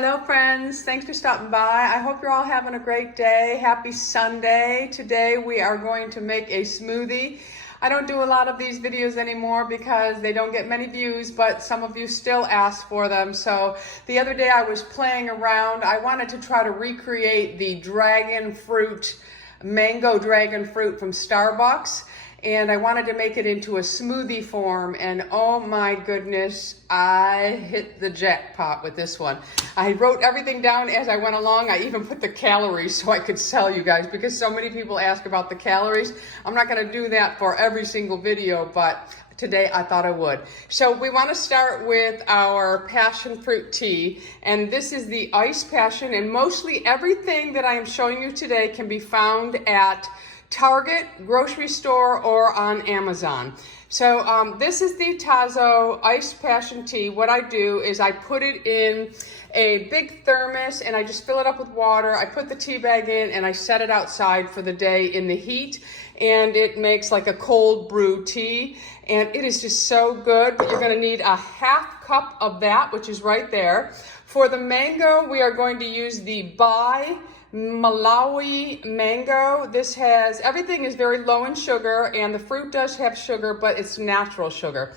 Hello friends, thanks for stopping by. I hope you're all having a great day. Happy Sunday. Today we are going to make a smoothie. I don't do a lot of these videos anymore because they don't get many views, but some of you still ask for them. So the other day I was playing around. I wanted to try to recreate the mango dragon fruit from Starbucks. And I wanted to make it into a smoothie form, and oh my goodness, I hit the jackpot with this one. I wrote everything down as I went along. I even put the calories so I could sell you guys, because so many people ask about the calories. I'm not gonna do that for every single video, but today I thought I would. So we wanna start with our passion fruit tea, and this is the iced passion, and mostly everything that I am showing you today can be found at Target, grocery store, or on Amazon. So this is the Tazo iced passion tea. What I do is I put it in a big thermos and I just fill it up with water. I put the tea bag in and I set it outside for the day in the heat, and it makes like a cold brew tea, and it is just so good. But you're gonna need a half cup of that, which is right there. For the mango, we are going to use the Malawi mango. This has, everything is very low in sugar, and the fruit does have sugar, but it's natural sugar.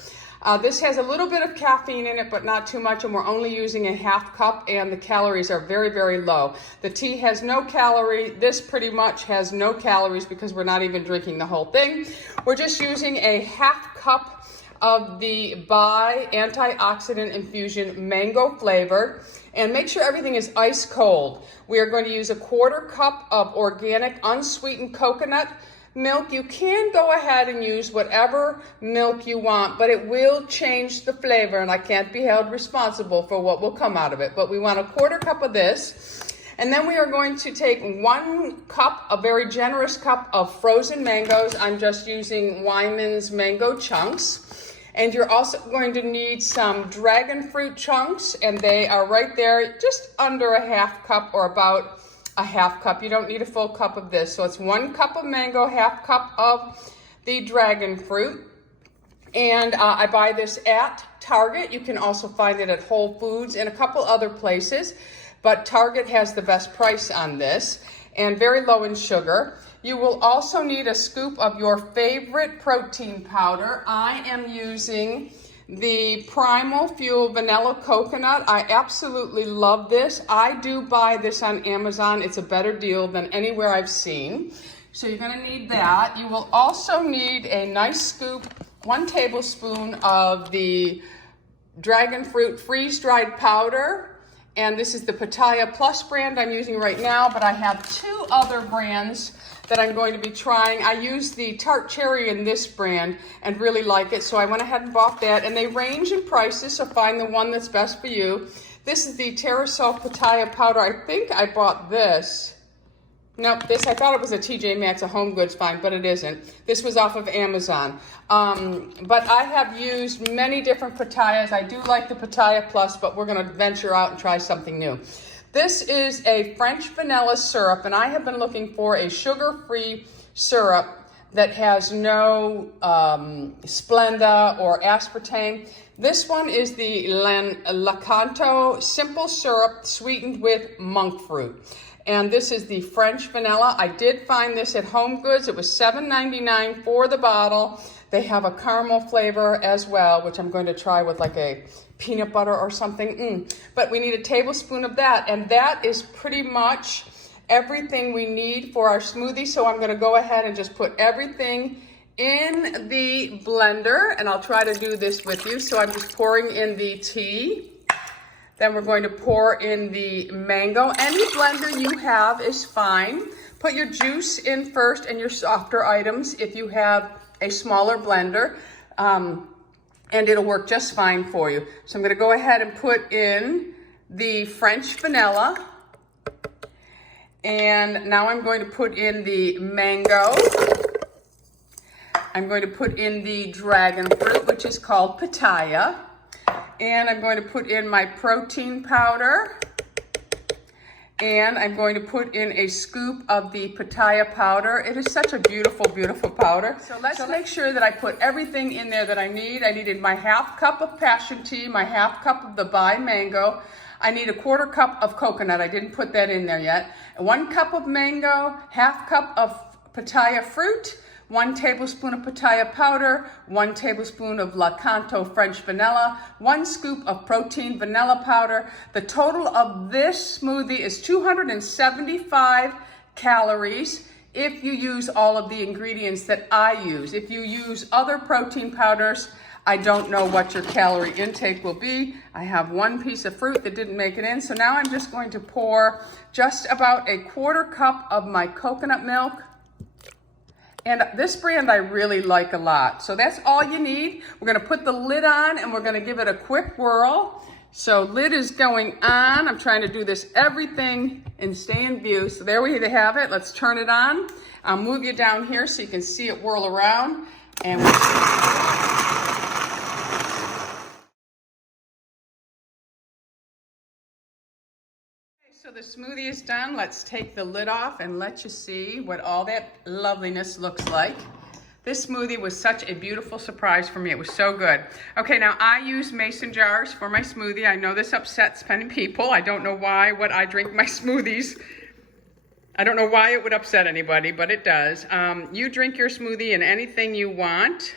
This has a little bit of caffeine in it, but not too much, and we're only using a half cup, and the calories are very, very low. The tea has no calorie. This pretty much has no calories because we're not even drinking the whole thing. We're just using a half cup of the antioxidant infusion mango flavor, and make sure everything is ice cold. We are going to use a quarter cup of organic unsweetened coconut milk. You can go ahead and use whatever milk you want, but it will change the flavor, and I can't be held responsible for what will come out of it. But we want a quarter cup of this. And then we are going to take 1 cup, a very generous cup of frozen mangoes. I'm just using Wyman's mango chunks. And you're also going to need some dragon fruit chunks, and they are right there, just under a half cup or about a half cup. You don't need a full cup of this. So it's 1 cup of mango, half cup of the dragon fruit. And I buy this at Target. You can also find it at Whole Foods and a couple other places, but Target has the best price on this, and very low in sugar. You will also need a scoop of your favorite protein powder. I am using the Primal Fuel Vanilla Coconut. I absolutely love this. I do buy this on Amazon. It's a better deal than anywhere I've seen. So you're gonna need that. You will also need a nice scoop, 1 tablespoon of the Dragon Fruit freeze-dried powder. And this is the Pitaya Plus brand I'm using right now, but I have 2 other brands that I'm going to be trying. I use the tart cherry in this brand and really like it, so I went ahead and bought that, and they range in prices, so find the one that's best for you. This is the Terrasol Pitaya powder. I think I bought this. Nope, I thought it was a TJ Maxx, a Home Goods find, but it isn't. This was off of Amazon. But I have used many different Pitayas. I do like the Pitaya Plus, but we're gonna venture out and try something new. This is a French vanilla syrup, and I have been looking for a sugar-free syrup that has no Splenda or aspartame. This one is the Latanko simple syrup sweetened with monk fruit. And this is the French vanilla. I did find this at Home Goods. It was $7.99 for the bottle. They have a caramel flavor as well, which I'm going to try with like a peanut butter or something. But we need a tablespoon of that, and that is pretty much everything we need for our smoothie. So I'm gonna go ahead and just put everything in the blender, and I'll try to do this with you. So I'm just pouring in the tea. Then we're going to pour in the mango. Any blender you have is fine. Put your juice in first and your softer items if you have a smaller blender, and it'll work just fine for you. So I'm gonna go ahead and put in the French vanilla, and now I'm going to put in the mango. I'm going to put in the dragon fruit, which is called Pitaya. And I'm going to put in my protein powder. And I'm going to put in a scoop of the Pitaya powder. It is such a beautiful, beautiful powder. So let's make sure that I put everything in there that I need. I needed my half cup of passion tea, my half cup of the mango. I need a 1/4 cup of coconut. I didn't put that in there yet. 1 cup of mango, 1/2 cup of pitaya fruit, 1 tablespoon of pitaya powder, 1 tablespoon of Latanko French vanilla, 1 scoop of protein vanilla powder. The total of this smoothie is 275 calories if you use all of the ingredients that I use. If you use other protein powders, I don't know what your calorie intake will be. I have 1 piece of fruit that didn't make it in, so now I'm just going to pour just about a 1/4 cup of my coconut milk. And this brand I really like a lot. So that's all you need. We're gonna put the lid on and we're gonna give it a quick whirl. So lid is going on. I'm trying to do this everything and stay in view. So there we have it. Let's turn it on. I'll move you down here so you can see it whirl around. And so the smoothie is done. Let's take the lid off and let you see what all that loveliness looks like. This smoothie was such a beautiful surprise for me. It was so good. Okay, now I use mason jars for my smoothie. I know this upsets many people. I don't know why when I drink my smoothies. I don't know why it would upset anybody, but it does. You drink your smoothie in anything you want.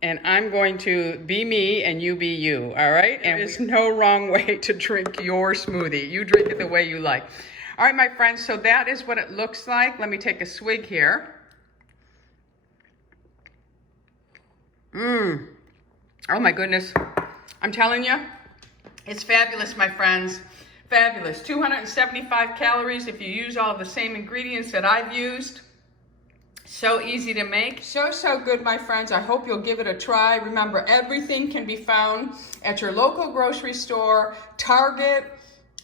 And I'm going to be me and you be you, all right? And there's no wrong way to drink your smoothie. You drink it the way you like. All right, my friends, so that is what it looks like. Let me take a swig here. Oh my goodness. I'm telling you, it's fabulous, my friends. Fabulous. 275 calories if you use all the same ingredients that I've used. So easy to make. So good, my friends. I hope you'll give it a try. Remember, everything can be found at your local grocery store, Target,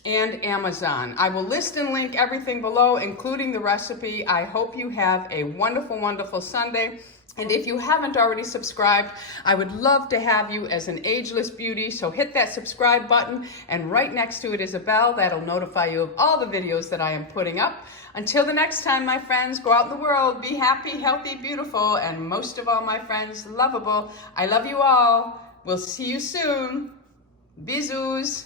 and Amazon. I will list and link everything below, including the recipe. I hope you have a wonderful, wonderful Sunday. And if you haven't already subscribed, I would love to have you as an ageless beauty. So hit that subscribe button, and right next to it is a bell that'll notify you of all the videos that I am putting up. Until the next time, my friends, go out in the world, be happy, healthy, beautiful, and most of all, my friends, lovable. I love you all. We'll see you soon. Bisous.